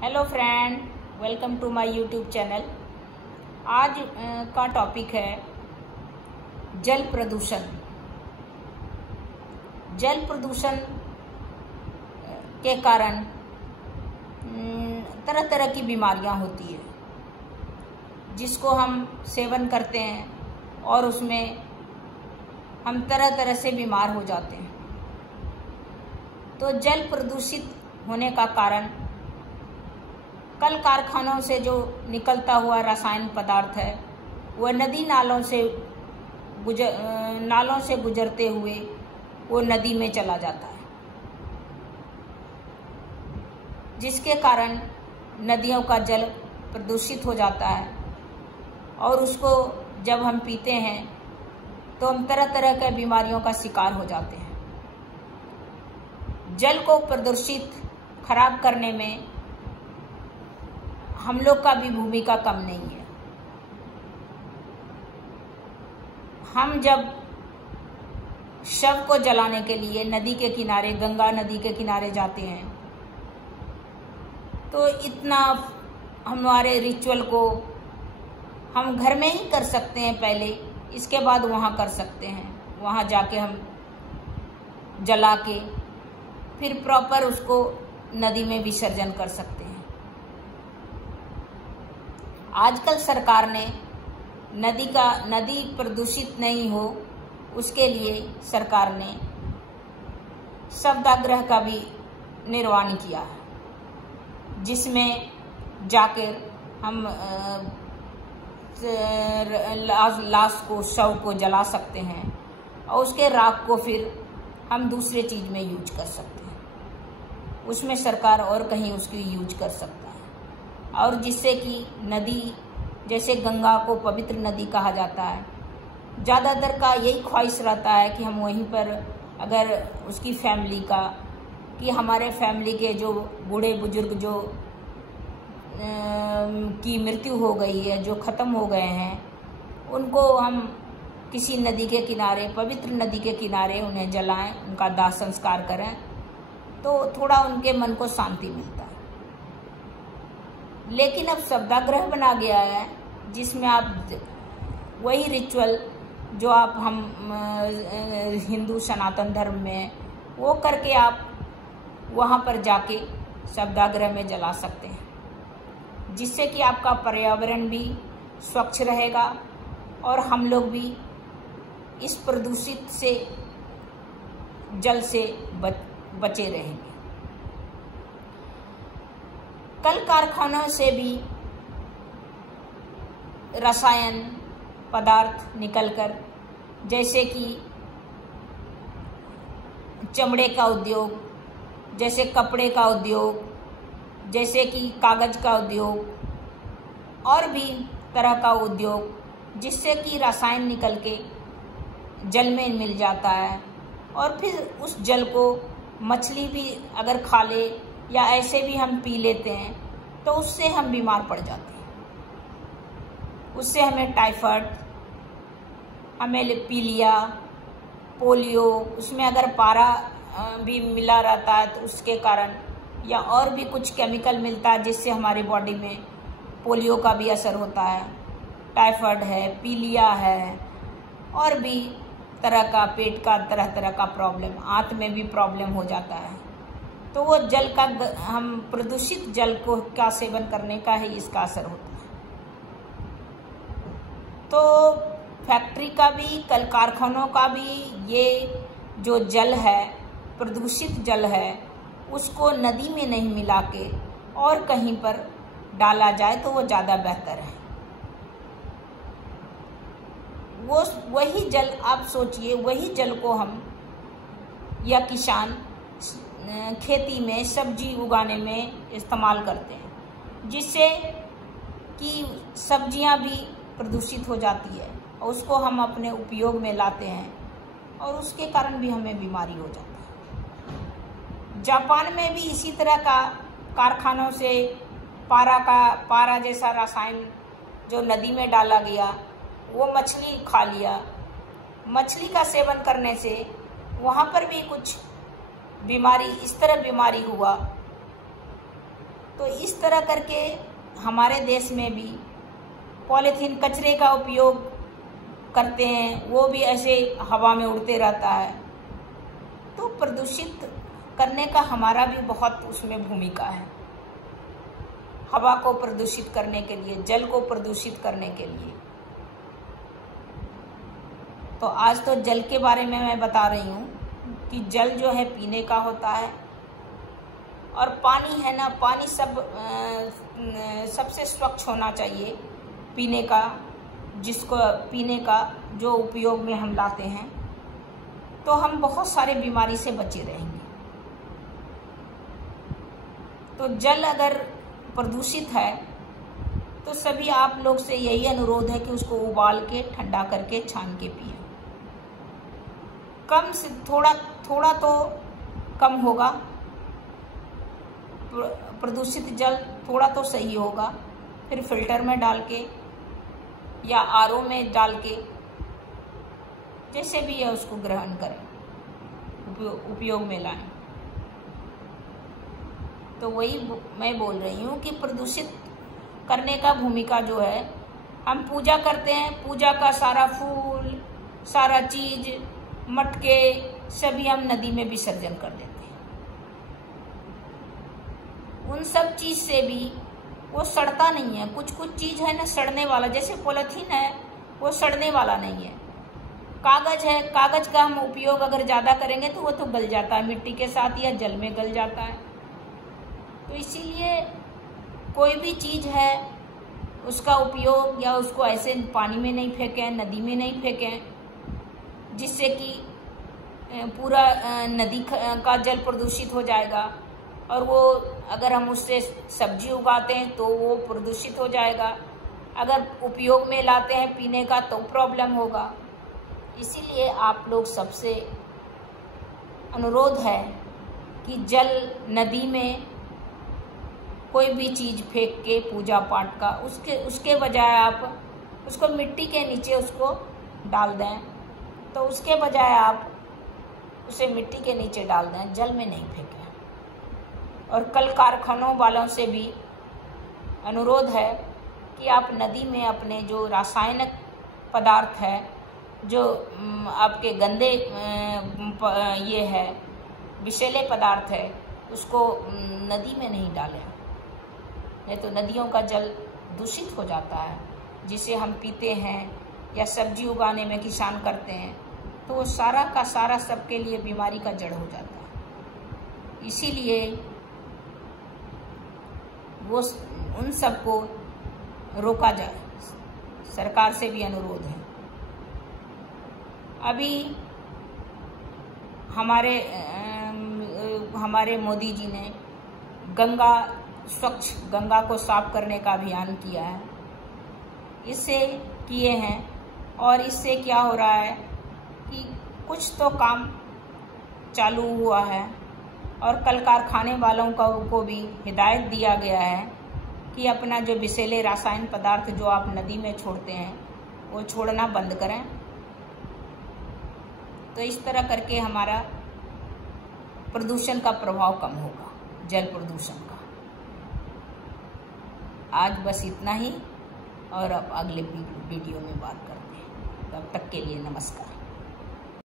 Hello friend, welcome to my YouTube channel. आज का topic है जल प्रदूषण। जल प्रदूषण के कारण तरह तरह की बीमारियां होती है, जिसको हम सेवन करते हैं और उसमें हम तरह तरह से बीमार हो जाते हैं। तो जल प्रदूषित होने का कारण कल कारखानों से जो निकलता हुआ रासायनिक पदार्थ है वह नदी नालों से गुजरते हुए वो नदी में चला जाता है, जिसके कारण नदियों का जल प्रदूषित हो जाता है। और उसको जब हम पीते हैं तो हम तरह तरह के बीमारियों का शिकार हो जाते हैं। जल को प्रदूषित खराब करने में हम लोग का भी भूमिका कम नहीं है। हम जब शव को जलाने के लिए नदी के किनारे, गंगा नदी के किनारे जाते हैं तो इतना हमारे रिचुअल को हम घर में ही कर सकते हैं पहले, इसके बाद वहाँ कर सकते हैं। वहाँ जाके हम जला के फिर प्रॉपर उसको नदी में विसर्जन कर सकते हैं। आजकल सरकार ने नदी प्रदूषित नहीं हो उसके लिए सरकार ने सत्याग्रह का भी निर्माण किया है, जिसमें जाकर हम लाश को, शव को जला सकते हैं और उसके राख को फिर हम दूसरे चीज में यूज कर सकते हैं। उसमें सरकार और कहीं उसकी यूज कर सकता है, और जिससे कि नदी, जैसे गंगा को पवित्र नदी कहा जाता है, ज़्यादातर का यही ख्वाहिश रहता है कि हम वहीं पर, अगर उसकी फैमिली का, कि हमारे फैमिली के जो बूढ़े बुजुर्ग जो की मृत्यु हो गई है, जो ख़त्म हो गए हैं, उनको हम किसी नदी के किनारे, पवित्र नदी के किनारे उन्हें जलाएं, उनका दाह संस्कार करें, तो थोड़ा उनके मन को शांति मिलता है। लेकिन अब सत्याग्रह बना गया है, जिसमें आप वही रिचुअल जो हम हिंदू सनातन धर्म में, वो करके आप वहाँ पर जाके सत्याग्रह में जला सकते हैं, जिससे कि आपका पर्यावरण भी स्वच्छ रहेगा और हम लोग भी इस प्रदूषित से जल से बचे रहेंगे। कल कारखानों से भी रसायन पदार्थ निकलकर, जैसे कि चमड़े का उद्योग, जैसे कपड़े का उद्योग, जैसे कि कागज का उद्योग और भी तरह का उद्योग, जिससे कि रसायन निकल के जल में मिल जाता है और फिर उस जल को मछली भी अगर खा ले या ऐसे भी हम पी लेते हैं तो उससे हम बीमार पड़ जाते हैं। उससे हमें टाइफाइड, हमें पीलिया, पोलियो, उसमें अगर पारा भी मिला रहता है तो उसके कारण, या और भी कुछ केमिकल मिलता है जिससे हमारी बॉडी में पोलियो का भी असर होता है, टाइफाइड है, पीलिया है, और भी तरह का, पेट का तरह तरह का प्रॉब्लम, आंत में भी प्रॉब्लम हो जाता है। तो वो जल का, हम प्रदूषित जल को का सेवन करने का ही इसका असर होता है। तो फैक्ट्री का भी, कल कारखानों का भी, ये जो जल है, प्रदूषित जल है, उसको नदी में नहीं मिला के और कहीं पर डाला जाए तो वो ज़्यादा बेहतर है। वो वही जल, आप सोचिए, वही जल को हम या किसान खेती में, सब्जी उगाने में इस्तेमाल करते हैं, जिससे कि सब्जियां भी प्रदूषित हो जाती है और उसको हम अपने उपयोग में लाते हैं और उसके कारण भी हमें बीमारी हो जाती है। जापान में भी इसी तरह का कारखानों से पारा जैसा रसायन जो नदी में डाला गया, वो मछली खा लिया। मछली का सेवन करने से वहाँ पर भी कुछ बीमारी, इस तरह बीमारी हुआ तो इस तरह करके हमारे देश में भी पॉलीथीन कचरे का उपयोग करते हैं, वो भी ऐसे हवा में उड़ते रहता है। तो प्रदूषित करने का हमारा भी बहुत उसमें भूमिका है, हवा को प्रदूषित करने के लिए, जल को प्रदूषित करने के लिए। तो आज तो जल के बारे में मैं बता रही हूँ कि जल जो है पीने का होता है, और पानी है ना, पानी सबसे स्वच्छ होना चाहिए पीने का, जिसको पीने का जो उपयोग में हम लाते हैं, तो हम बहुत सारे बीमारी से बचे रहेंगे। तो जल अगर प्रदूषित है तो सभी आप लोग से यही अनुरोध है कि उसको उबाल के ठंडा करके छान के पिए। कम से थोड़ा तो कम होगा प्रदूषित जल, थोड़ा तो सही होगा। फिर फिल्टर में डाल के या आरओ में डाल के, जैसे भी है उसको ग्रहण करें, उपयोग में लाएं। तो वही मैं बोल रही हूँ कि प्रदूषित करने का भूमिका जो है, हम पूजा करते हैं, पूजा का सारा फूल, सारा चीज, मटके सभी हम नदी में विसर्जन कर देते हैं। उन सब चीज से भी वो सड़ता नहीं है। कुछ कुछ चीज है ना सड़ने वाला, जैसे पॉलीथीन है वो सड़ने वाला नहीं है। कागज है, कागज का हम उपयोग अगर ज्यादा करेंगे तो वो तो गल जाता है मिट्टी के साथ या जल में गल जाता है। तो इसीलिए कोई भी चीज है उसका उपयोग, या उसको ऐसे पानी में नहीं फेंकें, नदी में नहीं फेंकें, जिससे कि पूरा नदी का जल प्रदूषित हो जाएगा। और वो अगर हम उससे सब्जी उगाते हैं तो वो प्रदूषित हो जाएगा। अगर उपयोग में लाते हैं पीने का तो प्रॉब्लम होगा। इसीलिए आप लोग सबसे अनुरोध है कि जल नदी में कोई भी चीज फेंक के पूजा पाठ का, उसके बजाय आप उसको मिट्टी के नीचे उसको डाल दें। तो उसके बजाय आप उसे मिट्टी के नीचे डाल दें, जल में नहीं फेंकें। और कल कारखानों वालों से भी अनुरोध है कि आप नदी में अपने जो रासायनिक पदार्थ है, जो आपके गंदे ये है विषैले पदार्थ है, उसको नदी में नहीं डालें। नहीं तो नदियों का जल दूषित हो जाता है, जिसे हम पीते हैं या सब्जी उगाने में किसान करते हैं, तो वो सारा का सारा सबके लिए बीमारी का जड़ हो जाता है। इसीलिए वो उन सबको रोका जाए, सरकार से भी अनुरोध है। अभी हमारे मोदी जी ने स्वच्छ गंगा को साफ करने का अभियान किया है, इससे किए हैं। और इससे क्या हो रहा है कि कुछ तो काम चालू हुआ है, और कल कारखाने वालों को भी हिदायत दिया गया है कि अपना जो विषैले रासायन पदार्थ जो आप नदी में छोड़ते हैं वो छोड़ना बंद करें। तो इस तरह करके हमारा प्रदूषण का प्रभाव कम होगा, जल प्रदूषण का। आज बस इतना ही, और अब अगले वीडियो में बात करते हैं। तब तक के लिए नमस्कार।